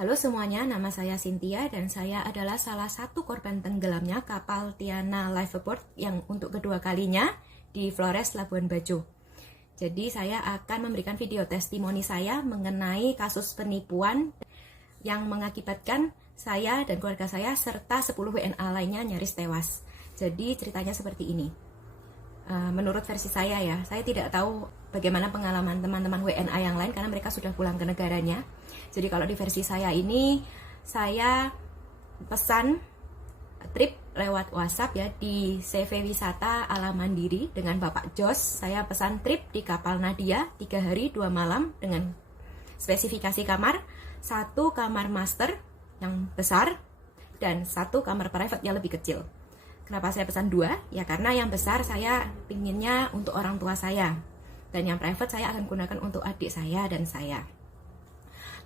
Halo semuanya, nama saya Cynthia dan saya adalah salah satu korban tenggelamnya kapal Tiana Lifeboat yang untuk kedua kalinya di Flores, Labuan Bajo. Jadi saya akan memberikan video testimoni saya mengenai kasus penipuan yang mengakibatkan saya dan keluarga saya serta 10 WNA lainnya nyaris tewas. Jadi ceritanya seperti ini. Menurut versi saya ya, saya tidak tahu bagaimana pengalaman teman-teman WNA yang lain karena mereka sudah pulang ke negaranya. Jadi kalau di versi saya ini, saya pesan trip lewat WhatsApp ya di CV Wisata Alam Mandiri dengan Bapak Jos. Saya pesan trip di kapal Nadia 3 hari 2 malam dengan spesifikasi kamar, 1 kamar master yang besar dan 1 kamar private yang lebih kecil. Kenapa saya pesan 2? Ya karena yang besar saya pinginnya untuk orang tua saya, dan yang private saya akan gunakan untuk adik saya dan saya.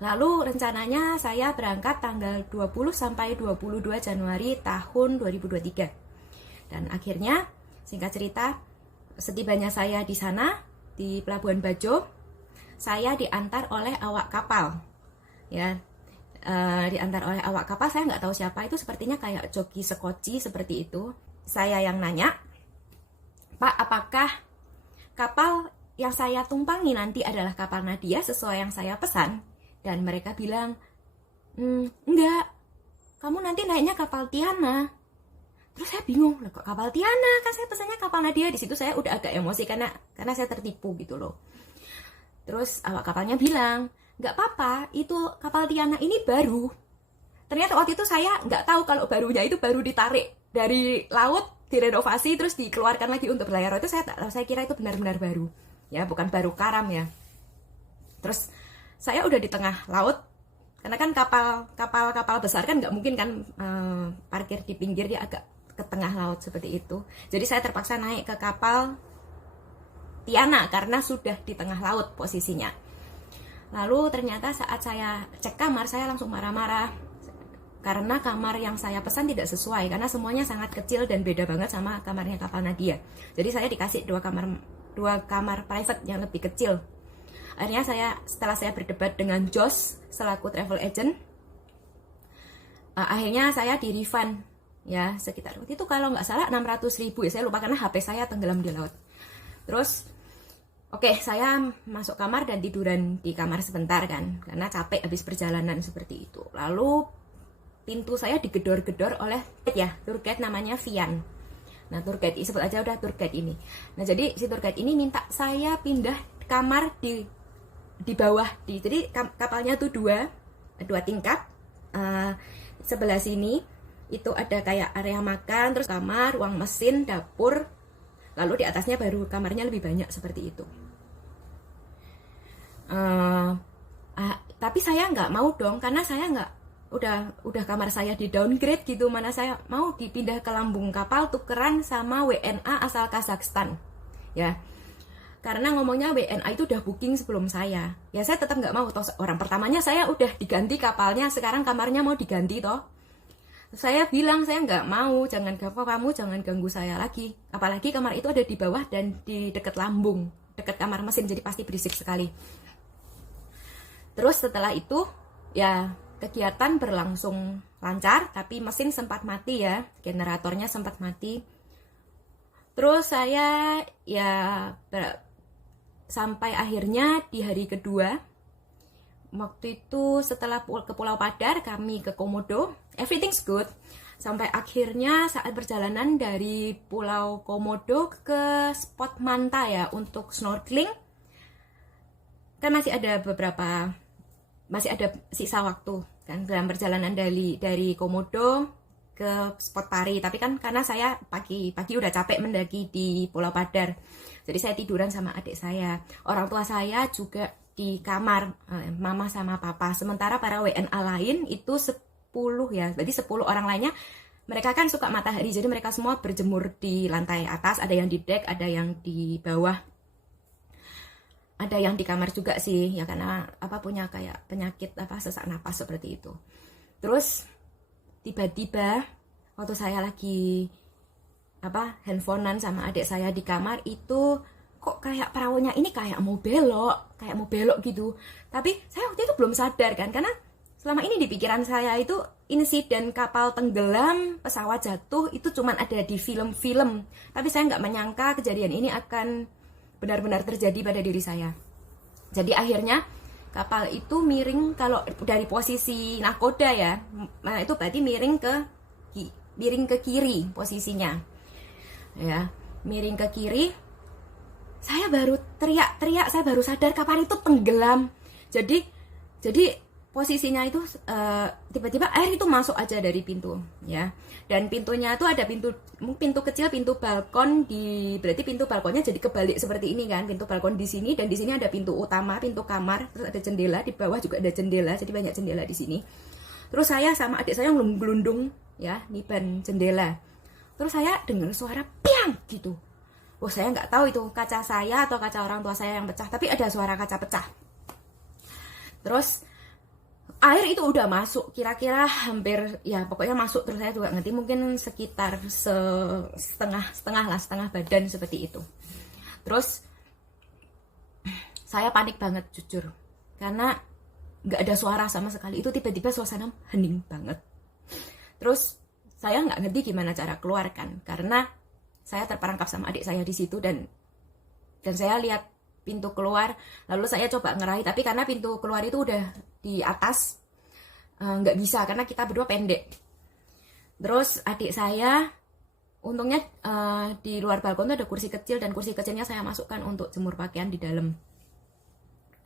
Lalu rencananya saya berangkat tanggal 20 sampai 22 Januari tahun 2023. Dan akhirnya, singkat cerita, setibanya saya di sana, di Pelabuhan Bajo, saya diantar oleh awak kapal. Ya, diantar oleh awak kapal, saya nggak tahu siapa itu, sepertinya kayak joki sekoci seperti itu. Saya yang nanya, Pak, apakah kapal yang saya tumpangi nanti adalah kapal Nadia sesuai yang saya pesan? Dan mereka bilang, enggak, kamu nanti naiknya kapal Tiana. Terus saya bingung, kok kapal Tiana? Kan saya pesannya kapal Nadia. Di situ saya udah agak emosi karena saya tertipu gitu loh. Terus awak kapalnya bilang, nggak apa-apa, itu kapal Tiana ini baru. Ternyata waktu itu saya nggak tahu kalau barunya itu baru ditarik dari laut, direnovasi, terus dikeluarkan lagi untuk berlayar. Itu saya kira itu benar-benar baru. Ya, bukan baru karam ya. Terus saya udah di tengah laut, karena kan kapal besar kan nggak mungkin kan parkir di pinggir, dia agak ke tengah laut seperti itu. Jadi saya terpaksa naik ke kapal Tiana karena sudah di tengah laut posisinya. Lalu ternyata saat saya cek kamar, saya langsung marah-marah karena kamar yang saya pesan tidak sesuai, karena semuanya sangat kecil dan beda banget sama kamarnya kapal Nadia. Jadi saya dikasih dua kamar private yang lebih kecil. Akhirnya setelah saya berdebat dengan Jos selaku travel agent, akhirnya saya di refund ya sekitar waktu itu kalau nggak salah 600.000 ya, saya lupa karena HP saya tenggelam di laut. Terus oke, saya masuk kamar dan tiduran di kamar sebentar kan, karena capek habis perjalanan seperti itu. Lalu pintu saya digedor-gedor oleh tour guide namanya Vian. Nah, tour guide sebut aja udah tour guide ini. Nah, jadi si tour guide ini minta saya pindah kamar di bawah, jadi kapalnya tuh dua tingkat. Sebelah sini itu ada kayak area makan, terus kamar, ruang mesin, dapur, lalu di atasnya baru kamarnya lebih banyak seperti itu. Tapi saya nggak mau dong, karena saya nggak udah kamar saya di downgrade gitu, mana saya mau dipindah ke lambung kapal tukeran sama WNA asal Kazakhstan ya. Karena ngomongnya WNA itu udah booking sebelum saya. Ya saya tetap nggak mau, toh orang pertamanya saya udah diganti kapalnya, sekarang kamarnya mau diganti toh. Saya bilang saya nggak mau, kamu jangan ganggu saya lagi. Apalagi kamar itu ada di bawah dan di dekat lambung, dekat kamar mesin, jadi pasti berisik sekali. Terus setelah itu ya kegiatan berlangsung lancar, tapi mesin sempat mati ya, generatornya sempat mati. Terus saya ya sampai akhirnya di hari kedua, waktu itu setelah ke Pulau Padar, kami ke Komodo, everything's good. Sampai akhirnya saat perjalanan dari Pulau Komodo ke spot Manta ya untuk snorkeling, kan masih ada sisa waktu kan dalam perjalanan dari Komodo ke spot Pari. Tapi kan karena saya pagi udah capek mendaki di Pulau Padar, jadi saya tiduran sama adik saya. Orang tua saya juga di kamar, mama sama papa. Sementara para WNA lain itu 10 ya, berarti 10 orang lainnya mereka kan suka matahari, jadi mereka semua berjemur di lantai atas, ada yang di deck, ada yang di bawah, ada yang di kamar juga sih ya, karena punya kayak penyakit sesak napas seperti itu. Terus tiba-tiba waktu saya lagi handphonean sama adik saya di kamar itu, kok kayak perahunya ini kayak mau belok gitu. Tapi saya waktu itu belum sadar kan, karena selama ini di pikiran saya itu insiden kapal tenggelam, pesawat jatuh itu cuman ada di film-film. Tapi saya nggak menyangka kejadian ini akan benar-benar terjadi pada diri saya. Jadi akhirnya kapal itu miring, kalau dari posisi nahkoda ya, itu berarti miring ke kiri posisinya. Ya, miring ke kiri. Saya baru teriak-teriak, saya baru sadar kapal itu tenggelam. Jadi posisinya itu tiba-tiba air itu masuk aja dari pintu, ya. Dan pintunya itu ada pintu kecil, pintu balkon berarti pintu balkonnya jadi kebalik seperti ini kan. Pintu balkon di sini dan di sini ada pintu utama, pintu kamar, terus ada jendela, di bawah juga ada jendela, jadi banyak jendela di sini. Terus saya sama adik saya ngelundung ya di ban jendela. Terus saya dengar suara piang gitu. Oh, saya nggak tahu itu kaca saya atau kaca orang tua saya yang pecah, tapi ada suara kaca pecah. Terus air itu udah masuk, kira-kira hampir, ya pokoknya masuk, terus saya juga ngerti mungkin sekitar setengah badan seperti itu. Terus saya panik banget jujur, karena nggak ada suara sama sekali. Itu tiba-tiba suasana hening banget. Terus saya nggak ngerti gimana cara keluar kan, karena saya terperangkap sama adik saya di situ dan saya lihat pintu keluar, lalu saya coba ngeraih, tapi karena pintu keluar itu udah di atas, nggak bisa karena kita berdua pendek. Terus adik saya, untungnya di luar balkon itu ada kursi kecil, dan kursi kecilnya saya masukkan untuk jemur pakaian di dalam.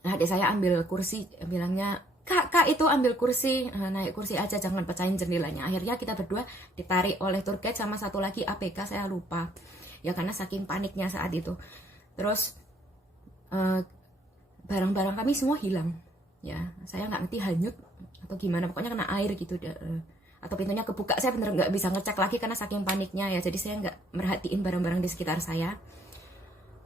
Nah, adik saya ambil kursi, bilangnya, Kak itu ambil kursi, naik kursi aja, jangan pecahin jendelanya. Akhirnya kita berdua ditarik oleh tour guide sama satu lagi APK, saya lupa. Ya karena saking paniknya saat itu. Terus barang-barang kami semua hilang. Ya, saya nggak ngerti hanyut atau gimana, pokoknya kena air gitu. Atau pintunya kebuka, saya bener nggak bisa ngecek lagi karena saking paniknya ya. Jadi saya nggak merhatiin barang-barang di sekitar saya.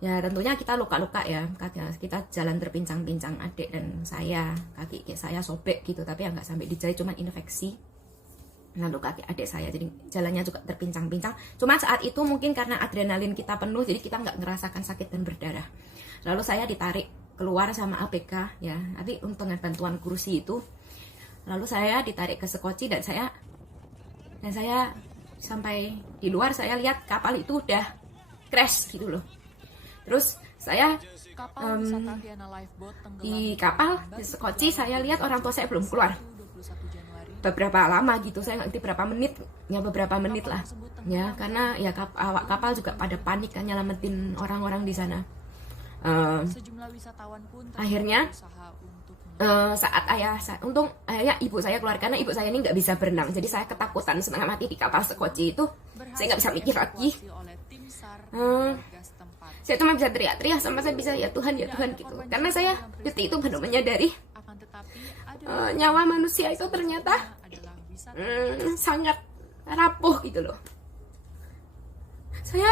Ya tentunya kita luka-luka ya, kita jalan terpincang-pincang, adik dan saya, kaki saya sobek gitu, tapi ya nggak sampai dijahit, cuma infeksi. Lalu kaki adik saya, jadi jalannya juga terpincang-pincang. Cuma saat itu mungkin karena adrenalin kita penuh, jadi kita nggak ngerasakan sakit dan berdarah. Lalu saya ditarik keluar sama APK ya, tapi dengan bantuan kursi itu. Lalu saya ditarik ke sekoci dan saya sampai di luar, saya lihat kapal itu udah crash gitu loh. Terus saya di kapal, di sekoci, saya lihat orang tua saya belum keluar beberapa lama gitu, saya nggak ngerti berapa menit, ya beberapa menit lah ya, karena ya awak kapal juga pada panik kan nyelamatin orang-orang di sana. Akhirnya untung ayah ibu saya keluar, karena ibu saya ini nggak bisa berenang, jadi saya ketakutan setengah mati di kapal sekoci itu, saya nggak bisa mikir lagi. Saya cuma bisa teriak-teriak sama saya bisa ya Tuhan gitu, karena saya detik itu baru menyadari nyawa manusia itu ternyata sangat rapuh gitu loh. Saya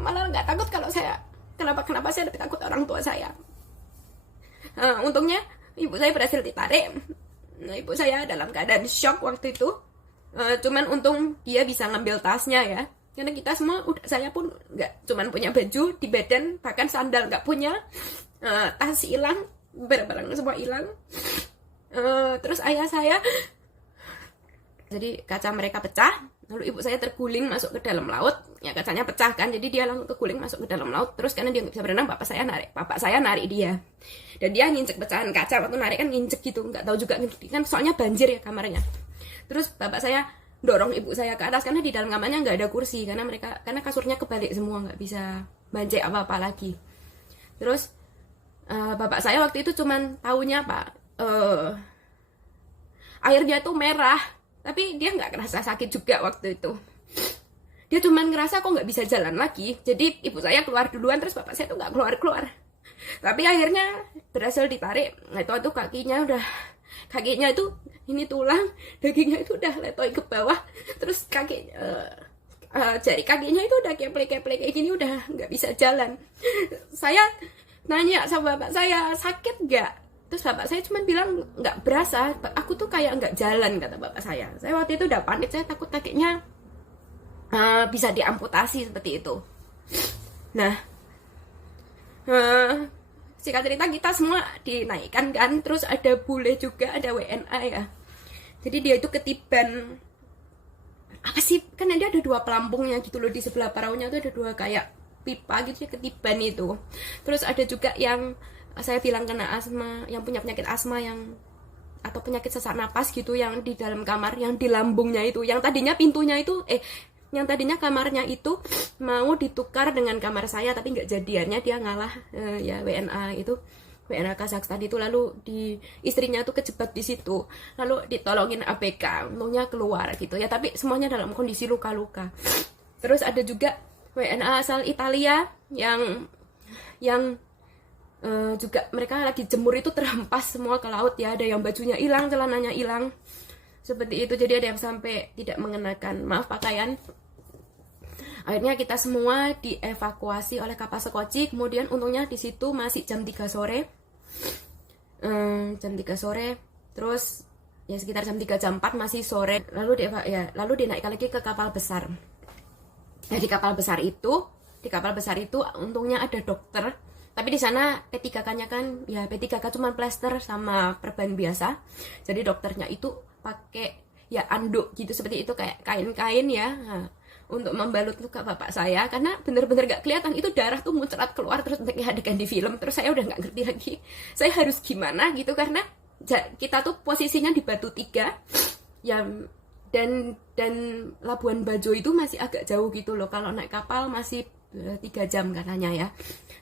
malah nggak takut, kalau saya kenapa saya lebih takut orang tua saya. Untungnya ibu saya berhasil ditarik. Nah, ibu saya dalam keadaan shock waktu itu, cuman untung dia bisa ngambil tasnya ya. Karena kita semua, saya pun nggak cuman punya baju di badan, bahkan sandal nggak punya, tas hilang, barang-barang semua hilang. Terus ayah saya, jadi kaca mereka pecah, lalu ibu saya terguling masuk ke dalam laut, ya kacanya pecah kan, jadi dia langsung keguling masuk ke dalam laut. Terus karena dia nggak bisa berenang, bapak saya narik dia, dan dia nginjek pecahan kaca, waktu narik kan nginjek gitu, nggak tahu juga kan, soalnya banjir ya kamarnya. Terus bapak saya dorong ibu saya ke atas, karena di dalam kamarnya nggak ada kursi, karena kasurnya kebalik semua, nggak bisa bancik apa-apa lagi. Terus bapak saya waktu itu cuman taunya airnya tuh merah, tapi dia nggak ngerasa sakit juga waktu itu. Dia cuman ngerasa kok nggak bisa jalan lagi, jadi ibu saya keluar duluan, terus bapak saya tuh nggak keluar. Tapi akhirnya berhasil ditarik. Nah itu kakinya itu ini tulang, dagingnya itu udah letoy ke bawah, terus jari kakinya itu udah keplek-keplek kayak gini, udah nggak bisa jalan. Saya nanya sama bapak saya, sakit nggak? Terus bapak saya cuma bilang nggak berasa, aku tuh kayak nggak jalan, kata bapak saya. Saya waktu itu udah panik, saya takut kakinya bisa diamputasi seperti itu. Nah, singkat cerita kita semua dinaikkan kan, terus ada bule juga, ada WNA ya. Jadi dia itu ketiban, apa sih, kan dia ada 2 pelampungnya gitu loh, di sebelah paraunya tuh ada 2 kayak pipa gitu ya, ketiban itu. Terus ada juga yang saya bilang kena asma, yang punya penyakit asma yang atau penyakit sesak napas gitu, yang di dalam kamar, yang di lambungnya itu, yang tadinya pintunya itu yang tadinya kamarnya itu mau ditukar dengan kamar saya tapi nggak jadiannya, dia ngalah ya WNA itu, WNA Kazakhstan itu, lalu istrinya tuh kejebak di situ, lalu ditolongin APK, untungnya keluar gitu ya, tapi semuanya dalam kondisi luka-luka. Terus ada juga WNA asal Italia yang juga mereka lagi jemur itu terhempas semua ke laut ya, ada yang bajunya hilang, celananya hilang, seperti itu. Jadi ada yang sampai tidak mengenakan pakaian. Akhirnya kita semua dievakuasi oleh kapal Sekoci. Kemudian untungnya di situ masih jam 3 sore. Jam 3 sore. Terus ya sekitar jam 3 jam 4 masih sore. Lalu dinaikkan lagi ke kapal besar. Nah, di kapal besar itu untungnya ada dokter. Tapi di sana P3K-nya kan ya P3K cuma plester sama perban biasa. Jadi dokternya itu pakai ya anduk gitu seperti itu, kayak kain-kain ya. Nah, untuk membalut luka bapak saya, karena bener-bener gak kelihatan, itu darah tuh muncrat keluar terus kayak adegan di film. Terus saya udah gak ngerti lagi saya harus gimana gitu, karena kita tuh posisinya di Batu Tiga ya, dan Labuan Bajo itu masih agak jauh gitu loh, kalau naik kapal masih 3 jam katanya ya,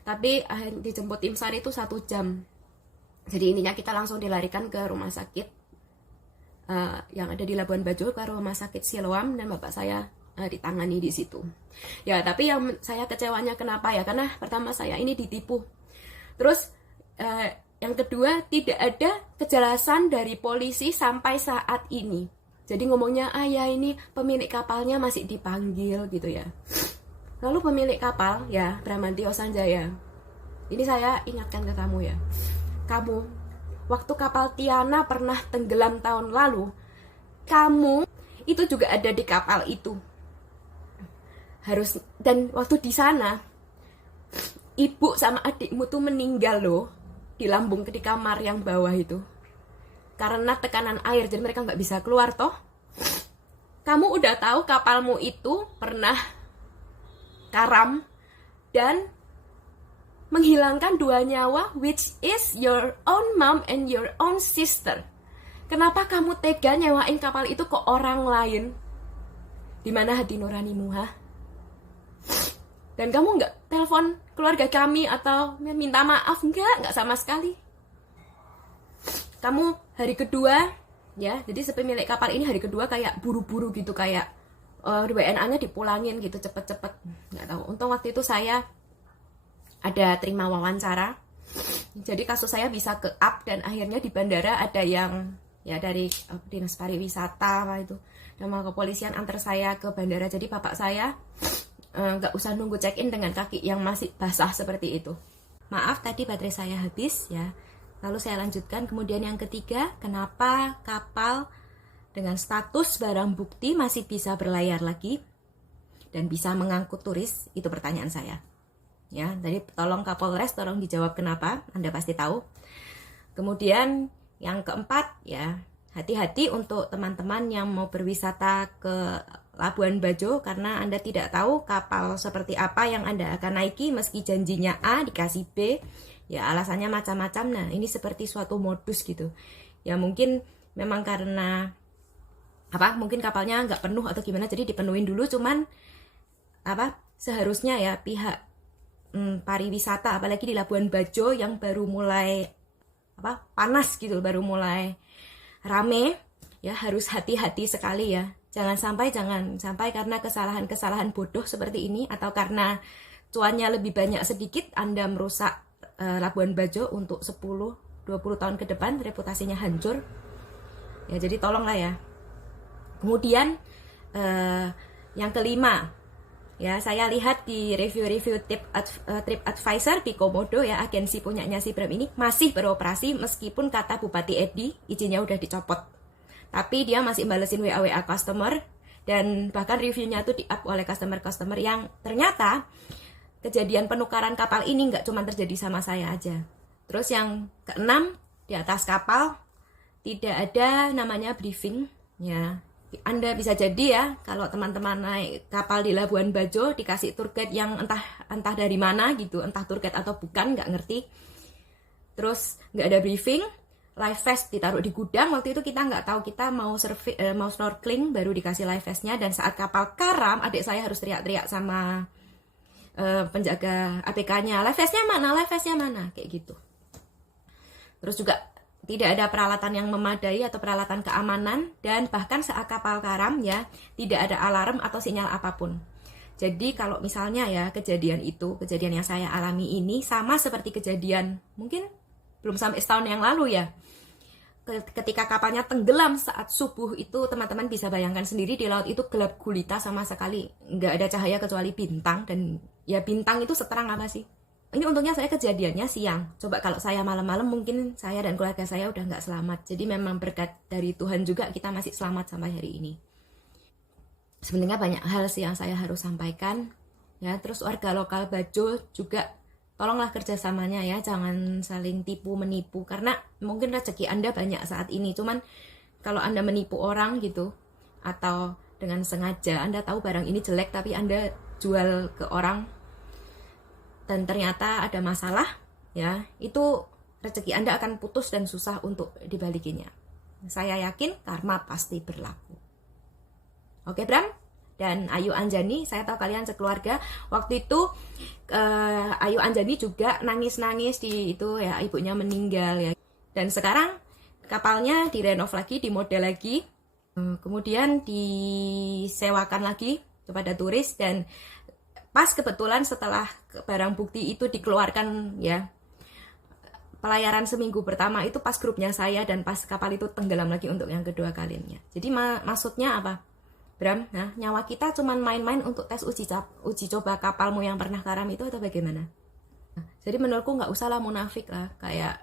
tapi dijemput tim SAR itu 1 jam. Jadi intinya kita langsung dilarikan ke rumah sakit yang ada di Labuan Bajo, ke rumah sakit Siloam, dan bapak saya ditangani di situ. Ya, tapi yang saya kecewanya kenapa ya? Karena pertama saya ini ditipu. Terus yang kedua, tidak ada kejelasan dari polisi sampai saat ini. Jadi ngomongnya, ya ini pemilik kapalnya masih dipanggil gitu ya. Lalu pemilik kapal ya, Bramantio Sanjaya. Ini saya ingatkan ke kamu ya. Kamu waktu kapal Tiana pernah tenggelam tahun lalu, kamu itu juga ada di kapal itu. Dan waktu di sana ibu sama adikmu tuh meninggal loh, di lambung, di kamar yang bawah itu, karena tekanan air, jadi mereka nggak bisa keluar toh. Kamu udah tahu kapalmu itu pernah karam dan menghilangkan 2 nyawa, which is your own mom and your own sister. Kenapa kamu tega nyewain kapal itu ke orang lain? Di mana hati nuranimu, ha? Dan kamu nggak telepon keluarga kami atau minta maaf? Nggak sama sekali. Kamu hari kedua ya, jadi sepemilik kapal ini hari kedua kayak buru-buru gitu, kayak WNA-nya dipulangin gitu cepet-cepet. Nggak tahu, untung waktu itu saya ada terima wawancara, jadi kasus saya bisa ke up, dan akhirnya di bandara ada yang ya dari dinas pariwisata itu sama kepolisian antar saya ke bandara. Jadi bapak saya nggak usah nunggu check in dengan kaki yang masih basah seperti itu. Maaf tadi baterai saya habis ya. Lalu saya lanjutkan. Kemudian yang ketiga, kenapa kapal dengan status barang bukti masih bisa berlayar lagi dan bisa mengangkut turis? Itu pertanyaan saya. Ya, jadi tolong Kapolres tolong dijawab kenapa, Anda pasti tahu. Kemudian yang keempat ya, hati-hati untuk teman-teman yang mau berwisata ke Labuan Bajo, karena Anda tidak tahu kapal seperti apa yang Anda akan naiki, meski janjinya A dikasih B, ya alasannya macam-macam. Nah, ini seperti suatu modus gitu. Ya mungkin memang karena mungkin kapalnya nggak penuh atau gimana, jadi dipenuhin dulu. Cuman seharusnya ya pihak pariwisata, apalagi di Labuan Bajo yang baru mulai panas gitu, baru mulai rame, ya harus hati-hati sekali ya. Jangan sampai karena kesalahan bodoh seperti ini, atau karena cuannya lebih banyak sedikit, Anda merusak Labuan Bajo untuk 10-20 tahun ke depan, reputasinya hancur. Ya, jadi tolonglah ya. Kemudian yang kelima, ya saya lihat di review TripAdvisor di Komodo ya, agensi punyanya si Bram ini masih beroperasi meskipun kata Bupati Edi izinnya udah dicopot. Tapi dia masih balesin WA customer, dan bahkan reviewnya tuh di-up oleh customer yang ternyata kejadian penukaran kapal ini nggak cuma terjadi sama saya aja. Terus yang keenam, di atas kapal tidak ada namanya briefing ya. Anda bisa jadi ya kalau teman-teman naik kapal di Labuan Bajo dikasih tour guide yang entah dari mana gitu, entah tour guide atau bukan, nggak ngerti. Terus nggak ada briefing, life vest ditaruh di gudang. Waktu itu kita nggak tahu, kita mau snorkeling baru dikasih life vestnya. Dan saat kapal karam, adik saya harus teriak-teriak sama penjaga APK-nya, life vestnya mana, life vestnya mana, kayak gitu. Terus juga tidak ada peralatan yang memadai atau peralatan keamanan, dan bahkan saat kapal karam ya tidak ada alarm atau sinyal apapun. Jadi kalau misalnya ya kejadian yang saya alami ini sama seperti kejadian mungkin belum sampai setahun yang lalu ya, ketika kapalnya tenggelam saat subuh itu, teman-teman bisa bayangkan sendiri di laut itu gelap gulita, sama sekali nggak ada cahaya kecuali bintang. Dan ya bintang itu seterang apa sih? Ini untungnya saya kejadiannya siang. Coba kalau saya malam-malam, mungkin saya dan keluarga saya udah nggak selamat. Jadi memang berkat dari Tuhan juga kita masih selamat sampai hari ini. Sebenarnya banyak hal sih yang saya harus sampaikan. Ya, terus warga lokal Bajo juga tolonglah kerjasamanya ya, jangan saling tipu menipu. Karena mungkin rezeki Anda banyak saat ini, cuman kalau Anda menipu orang gitu, atau dengan sengaja Anda tahu barang ini jelek tapi Anda jual ke orang dan ternyata ada masalah, ya itu rezeki Anda akan putus dan susah untuk dibalikinya. Saya yakin karma pasti berlaku. Oke Bram dan Ayu Anjani, saya tahu kalian sekeluarga. Waktu itu Ayu Anjani juga nangis-nangis di itu ya, ibunya meninggal ya. Dan sekarang kapalnya direnov lagi, dimodel lagi, kemudian disewakan lagi kepada turis. Dan pas kebetulan setelah barang bukti itu dikeluarkan ya, pelayaran seminggu pertama itu pas grupnya saya, dan pas kapal itu tenggelam lagi untuk yang kedua kalinya. Jadi maksudnya apa Bram? Nah, nyawa kita cuman main-main untuk tes uji coba kapalmu yang pernah karam itu atau bagaimana? Nah, jadi menurutku nggak usah lah munafik lah, kayak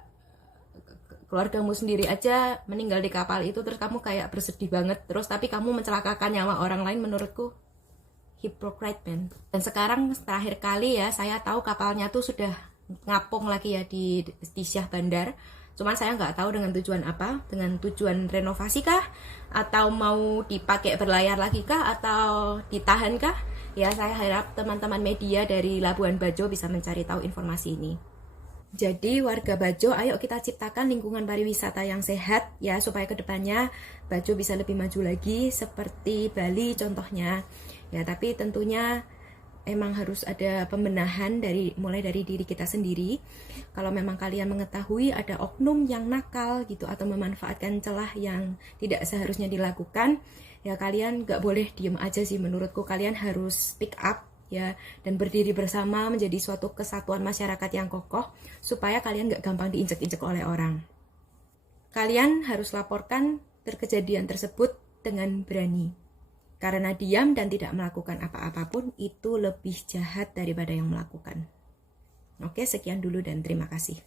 keluargamu sendiri aja meninggal di kapal itu terus kamu kayak bersedih banget, terus tapi kamu mencelakakan nyawa orang lain, menurutku hypocrite man. Dan sekarang terakhir kali ya saya tahu kapalnya tuh sudah ngapung lagi ya di Syah Bandar. Cuman saya nggak tahu dengan tujuan apa, dengan tujuan renovasi kah, atau mau dipakai berlayar lagi kah, atau ditahan kah? Ya saya harap teman-teman media dari Labuan Bajo bisa mencari tahu informasi ini. Jadi warga Bajo, ayo kita ciptakan lingkungan pariwisata yang sehat ya, supaya kedepannya Bajo bisa lebih maju lagi seperti Bali contohnya. Ya, tapi tentunya emang harus ada pembenahan mulai dari diri kita sendiri. Kalau memang kalian mengetahui ada oknum yang nakal gitu atau memanfaatkan celah yang tidak seharusnya dilakukan, ya kalian nggak boleh diem aja sih, menurutku kalian harus speak up ya, dan berdiri bersama menjadi suatu kesatuan masyarakat yang kokoh supaya kalian nggak gampang diinjek-injek oleh orang. Kalian harus laporkan kejadian tersebut dengan berani. Karena diam dan tidak melakukan apa-apapun itu lebih jahat daripada yang melakukan. Oke, sekian dulu dan terima kasih.